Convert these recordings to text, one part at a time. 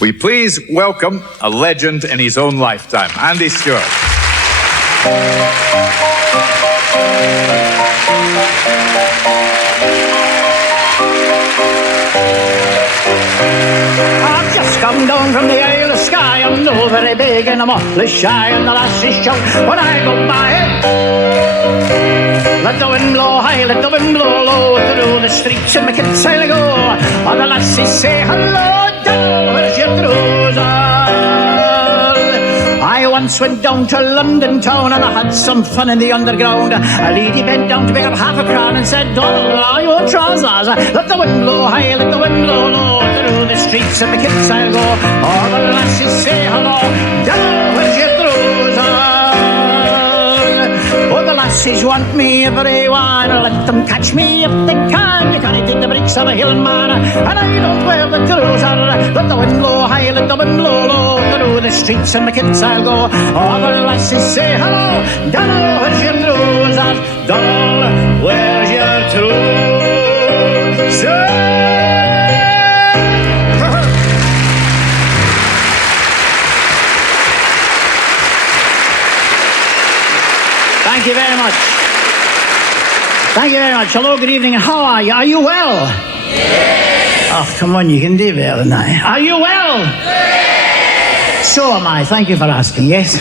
we please welcome a legend in his own lifetime, Andy Stewart. I've just come down from the Isle of Skye. I'm no very big and I'm awfully shy, and the lassies shout when I go by. Let the wind blow high, let the wind blow low, through the streets and the kids I'll go. And the lassies say hello, Dad, where's your Troosers? I once went down to London town and I had some fun in the underground. A lady bent down to pick up half a crown and said, Donald, are your trousers? Let the wind blow high, let the wind blow low, through the streets and the kids I'll go. All the lassies say hello, Donald, where's your trousers? Oh, the lassies want me everyone. Let them catch me if they can. You can't take the bricks of a hill, man, and I don't wear the trouser. Let the wind blow high, let the wind blow low, through the streets and the kids I'll go. All the lassies say hello, Donald, where's your trousers? Donald, where's your trousers? Thank you very much. Thank you very much. Hello, good evening, and how are you? Are you well? Yes. Oh, come on, you can do better than that. Are you well? Yes. So am I. Thank you for asking, yes.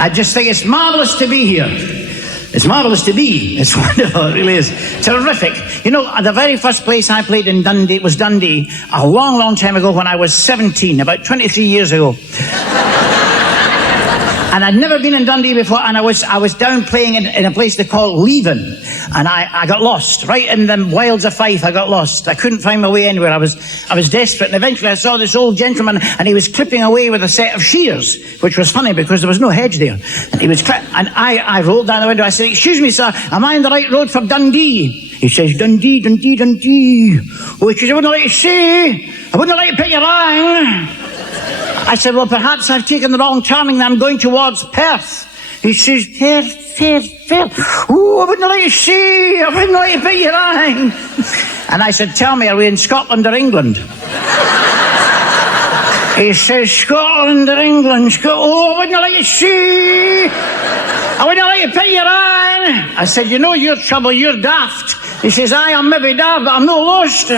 I just think it's marvellous to be here. It's marvellous to be. It's wonderful, it really is. Terrific. You know, the very first place I played in Dundee was Dundee a long, long time ago when I was 17, about 23 years ago. And I'd never been in Dundee before, and I was down playing in a place they call Leven, and I got lost. Right in the wilds of Fife, I got lost. I couldn't find my way anywhere. I was desperate, and eventually I saw this old gentleman, and he was clipping away with a set of shears, which was funny because there was no hedge there. And he was and I rolled down the window. I said, "Excuse me, sir, am I on the right road for Dundee?" He says, "Dundee, Dundee, Dundee." Oh, he says, "I wouldn't let you see. I wouldn't let you pick your line." I said, "Well, perhaps I've taken the wrong turning and I'm going towards Perth." He says, Perth. Oh, I wouldn't let you see. I wouldn't let you put your eye. And I said, "Tell me, are we in Scotland or England?" He says, "Scotland or England? Oh, I wouldn't let you see. I wouldn't let you put your eye." I said, "You know your trouble, you're daft." He says, "I am maybe daft, but I'm not lost."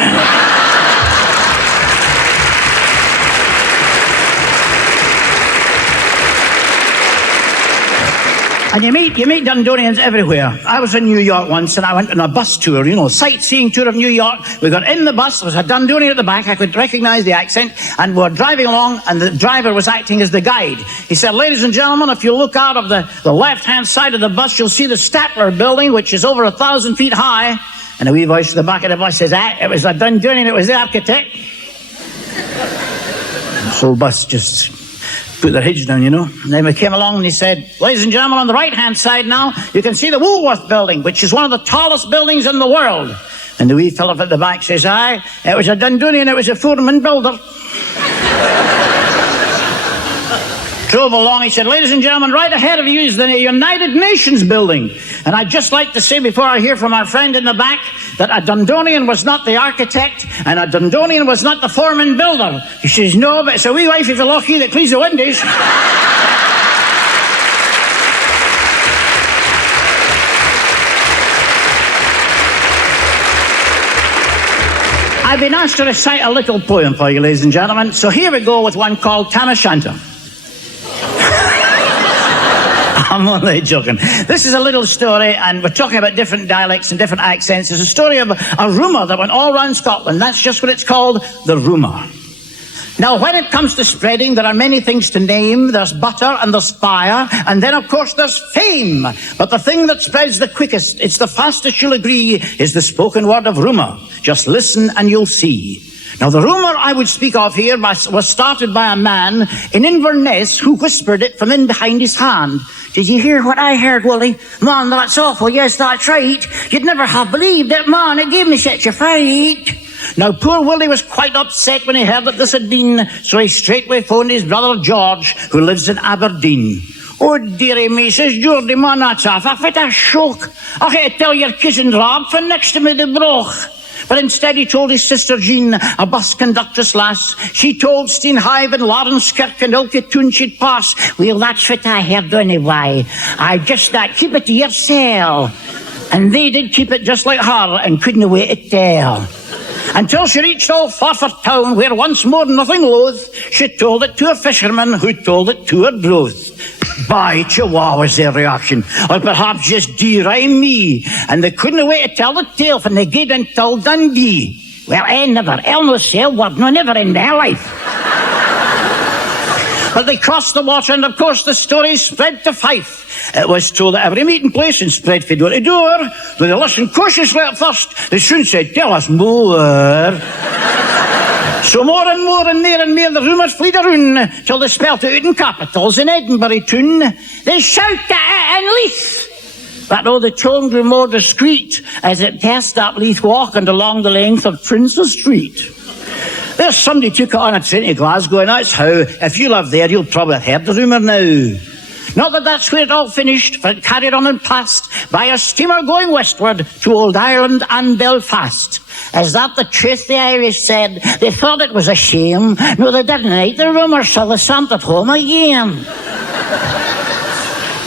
And you meet Dundonians everywhere. I was in New York once and I went on a bus tour, sightseeing tour of New York. We got in the bus, there was a Dundonian at the back, I could recognise the accent, and we were driving along and the driver was acting as the guide. He said, "Ladies and gentlemen, if you look out of the left-hand side of the bus, you'll see the Statler building, which is over 1,000 feet high." And a wee voice at the back of the bus says, "It was a Dundonian, it was the architect." This old bus just put their heads down, And then we came along and he said, "Ladies and gentlemen, on the right-hand side now, you can see the Woolworth building, which is one of the tallest buildings in the world." And the wee fellow at the back says, "Aye, it was a Dundonian, it was a foreman builder." Drove along, he said, "Ladies and gentlemen, right ahead of you is the United Nations building." And I'd just like to say, before I hear from our friend in the back, that a Dundonian was not the architect and a Dundonian was not the foreman builder. He says, "No, but it's a wee wifey for Lochie that cleans the windows." I've been asked to recite a little poem for you, ladies and gentlemen, so here we go with one called Tam O'Shanter. I'm only joking. This is a little story, and we're talking about different dialects and different accents. It's a story of a rumour that went all around Scotland. That's just what it's called, the rumour. Now, when it comes to spreading, there are many things to name. There's butter and there's fire, and then, of course, there's fame. But the thing that spreads the quickest, it's the fastest, you'll agree, is the spoken word of rumour. Just listen and you'll see. Now, the rumour I would speak of here was started by a man in Inverness who whispered it from in behind his hand. "Did you hear what I heard, Willie? Man, that's awful. Yes, that's right. You'd never have believed it, man. It gave me such a fright." Now, poor Willie was quite upset when he heard that this had been, so he straightway phoned his brother George, who lives in Aberdeen. "Oh, dearie me," says Geordie, "man, that's off. I've had a shock. I had to tell your cousin Rob for next to me the broch." But instead he told his sister Jean, a bus conductress lass. She told Steenhive and Laurencekirk and Ilketoon she'd pass. Well, that's what I heard anyway. I just that keep it to yourself. And they did keep it just like her and couldn't wait to tell. Until she reached Old Forfar town, where once more nothing loath, she told it to a fisherman who told it to her broth. By Chihuahua was their reaction, or perhaps just derime me, and they couldn't wait to tell the tale from the gate until Dundee. Well, never, no sail word, no, never in their life. But they crossed the water, and of course the story spread to Fife. It was told at every meeting place and spread from door to door. Though they listened cautiously at first, they soon said, "Tell us more." So more and more and more the rumours fleed around, till they spelt it out in capitals in Edinburgh tune. They shouted it in Leith. But though the tone grew more discreet as it passed up Leith Walk and along the length of Princes Street. There's somebody took it on a train to Glasgow, and that's how, if you live there, you'll probably have heard the rumour now. Not that that's where it all finished, for it carried on and passed by a steamer going westward to Old Ireland and Belfast. Is that the truth, the Irish said? They thought it was a shame. No, they didn't like the rumour, so they sent it home again.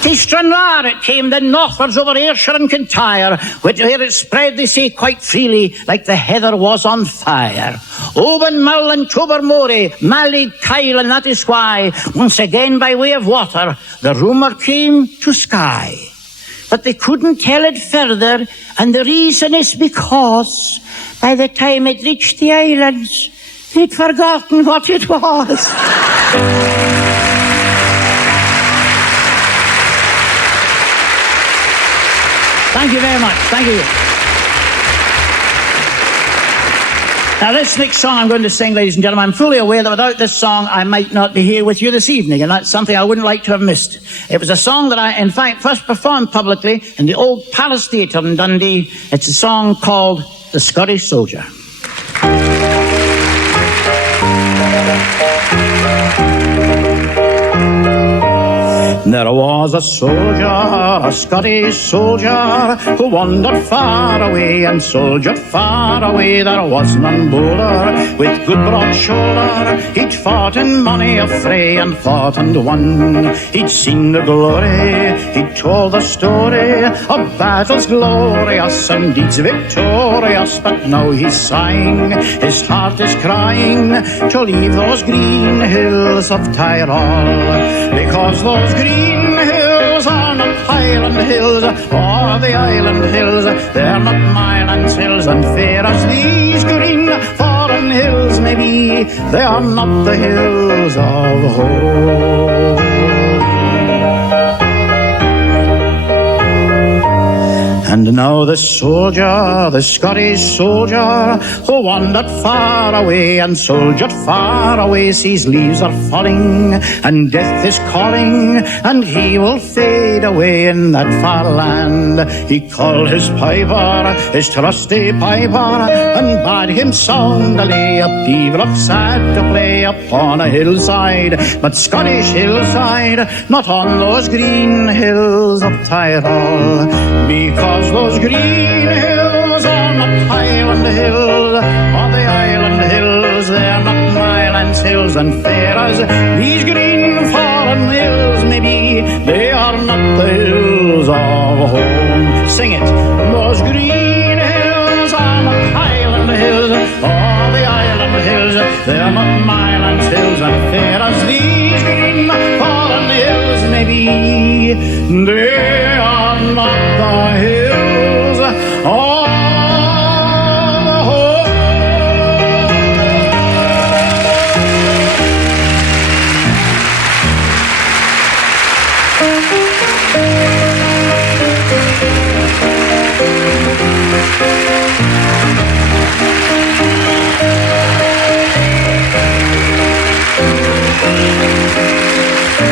To Stranraer it came, then northwards over Ayrshire and Kintyre, where it spread, they say, quite freely, like the heather was on fire. Oban, Mull and Tobermory, Mallig, Kyle, and that is why, once again by way of water, the rumour came to Skye. But they couldn't tell it further, and the reason is because, by the time it reached the islands, they'd forgotten what it was. Thank you very much. Thank you. Now, this next song I'm going to sing, ladies and gentlemen, I'm fully aware that without this song, I might not be here with you this evening, and that's something I wouldn't like to have missed. It was a song that I, in fact, first performed publicly in the old Palace Theatre in Dundee. It's a song called The Scottish Soldier. There was a soldier, a Scottish soldier, who wandered far away and soldiered far away. There was none bolder, with good broad shoulder. He'd fought in many a fray and fought and won. He'd seen the glory, he'd told the story of battles glorious and deeds victorious. But now he's sighing, his heart is crying, to leave those green hills of Tyrol, because those green hills are not Highland hills, or the island hills. They're not Mylands hills, and fair as these green foreign hills may be, they are not the hills of home. And now the soldier, the Scottish soldier, who wandered far away and soldiered far away, sees leaves are falling and death is calling, and he will fade away in that far land. He called his piper, his trusty piper, and bade him sound a lay, a pibroch sad to play upon a hillside, but Scottish hillside, not on those green hills of Tyrol, because those green hills are not Highland hills, or the island hills. They're not Mylands hills, and fair as these green foreign hills may be, they are not the hills of home. Sing it. Those green hills are not Highland hills, or the island hills. They're not Mylands hills, and fair as these green foreign hills may be, they are not the hills of home.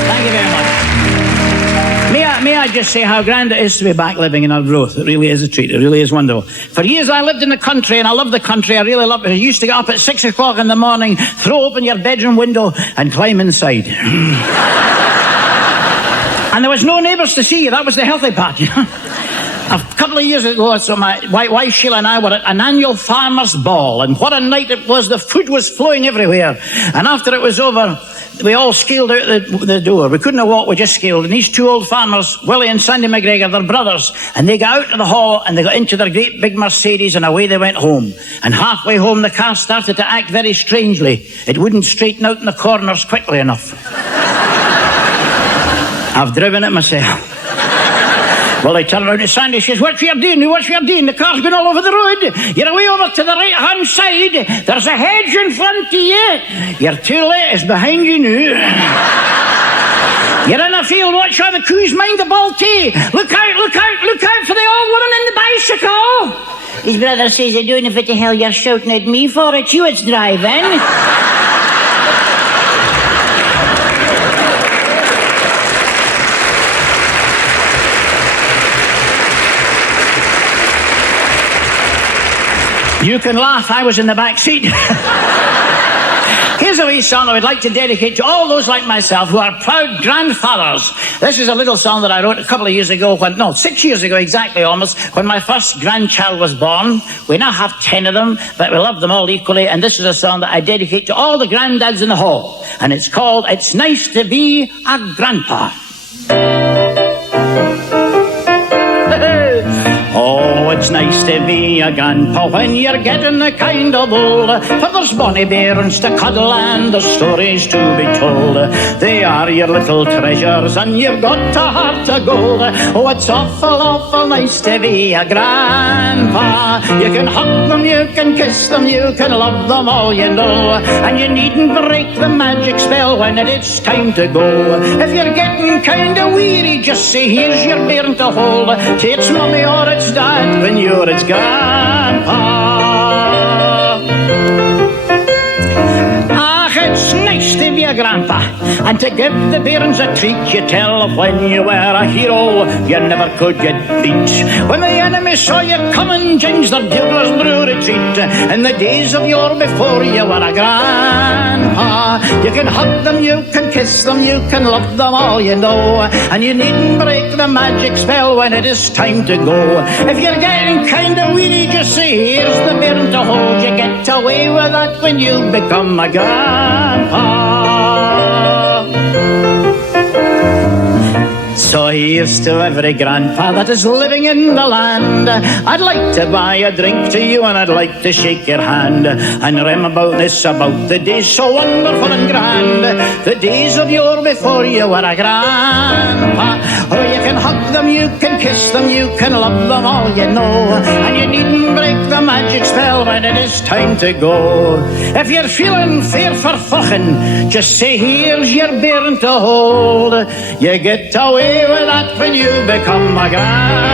Thank you very much. May I just say how grand it is to be back living in Arbroath. It really is a treat. It really is wonderful. For years I lived in the country, and I love the country. I really love it. I used to get up at 6 o'clock in the morning, throw open your bedroom window and climb inside. And there was no neighbours to see you. That was the healthy part, you know. A couple of years ago, so my wife Sheila and I were at an annual farmers' ball, and what a night it was. The food was flowing everywhere. And after it was over, we all scaled out the door. We couldn't have walked, we just scaled. And these two old farmers, Willie and Sandy McGregor, they're brothers, and they got out of the hall and they got into their great big Mercedes and away they went home. And halfway home, the car started to act very strangely. It wouldn't straighten out in the corners quickly enough. I've driven it myself. Well, I turned around to Sandy, she says, "What you're doing? What you're doing? The car's going all over the road. You're way over to the right-hand side. There's a hedge in front of you. You're too late. It's behind you now. You're in a field. Watch out the coos. Mind the ball too. Look out, look out, look out for the old woman in the bicycle." His brother says, "I don't know what the hell you're shouting at me for. It's you it's driving." You can laugh, I was in the back seat. Here's a wee song I would like to dedicate to all those like myself who are proud grandfathers. This is a little song that I wrote a couple of years ago, 6 years ago exactly almost, when my first grandchild was born. We now have 10 of them, but we love them all equally, and this is a song that I dedicate to all the granddads in the hall. And it's called "It's Nice to Be a Grandpa." Oh, it's nice to be a grandpa when you're getting a kind of old. For there's bonny bairns to cuddle and there's stories to be told. They are your little treasures and you've got a heart of gold. Oh, it's awful, awful nice to be a grandpa. You can hug them, you can kiss them, you can love them all you know. And you needn't break the magic spell when it's time to go. If you're getting kind of weary, just say here's your bairn to hold. Say it's mummy or it's dad when you're its grandpa. Ah, it's nice to be a grandpa and to give the bairns a treat. You tell of when you were a hero, you never could get beat. When the enemy saw you coming, James the buglers blew retreat. In the days of yore before you were a grandpa, you can hug them, you can kiss them, you can love them all you know. And you needn't break the magic spell when it is time to go. If you're getting kind of weary, just say here's the bairn to hold. You get away with that when you become a grandpa. So here's to every grandpa that is living in the land. I'd like to buy a drink to you and I'd like to shake your hand and reminisce about the days so wonderful and grand. The days of yore before you were a grandpa. Oh, you can hug them, you can kiss them, you can love them all you know. And you needn't break the magic spell when it is time to go. If you're feeling fair for fucking, just say here's your bairn to hold. You get away with that when you become a grandpa.